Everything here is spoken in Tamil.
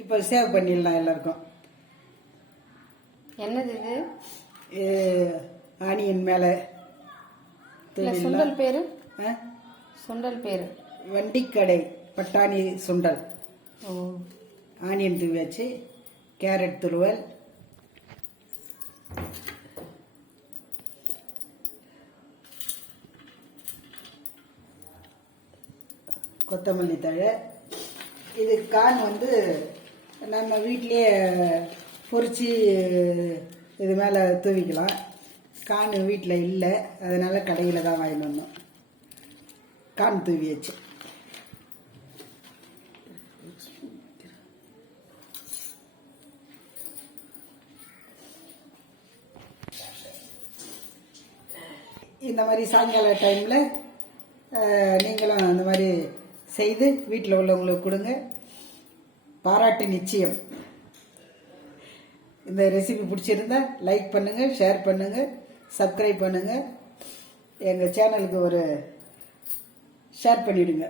இப்போ சேவ் பண்ணிடலாம் எல்லாருக்கும். என்னது இது? ஆனியன் மேலே சுண்டல் பேரு? சுண்டல் பேரு வண்டிக்கடை பட்டாணி சுண்டல். ஓ, ஆனியன் தூவியாச்சு, கேரட் துருவல், கொத்தமல்லி தழை. இது கான் நம்ம வீட்டிலேயே பொரிச்சு இது மேலே தூவிக்கலாம். கான் வீட்டில் இல்லை, அதனால கடையில் தான் வாங்கிட்டு வந்தோம். கான் தூவியாச்சு. இந்த மாதிரி சாயங்கால டைமில் நீங்களும் அந்த மாதிரி செய்து வீட்டில் உள்ளவங்களுக்கு கொடுங்க. பாராட்டு நிச்சயம். இந்த ரெசிபி பிடிச்சிருந்தா லைக் பண்ணுங்கள், ஷேர் பண்ணுங்கள், சப்ஸ்கிரைப் பண்ணுங்கள். எங்கள் சேனலுக்கு ஒரு ஷேர் பண்ணிவிடுங்க.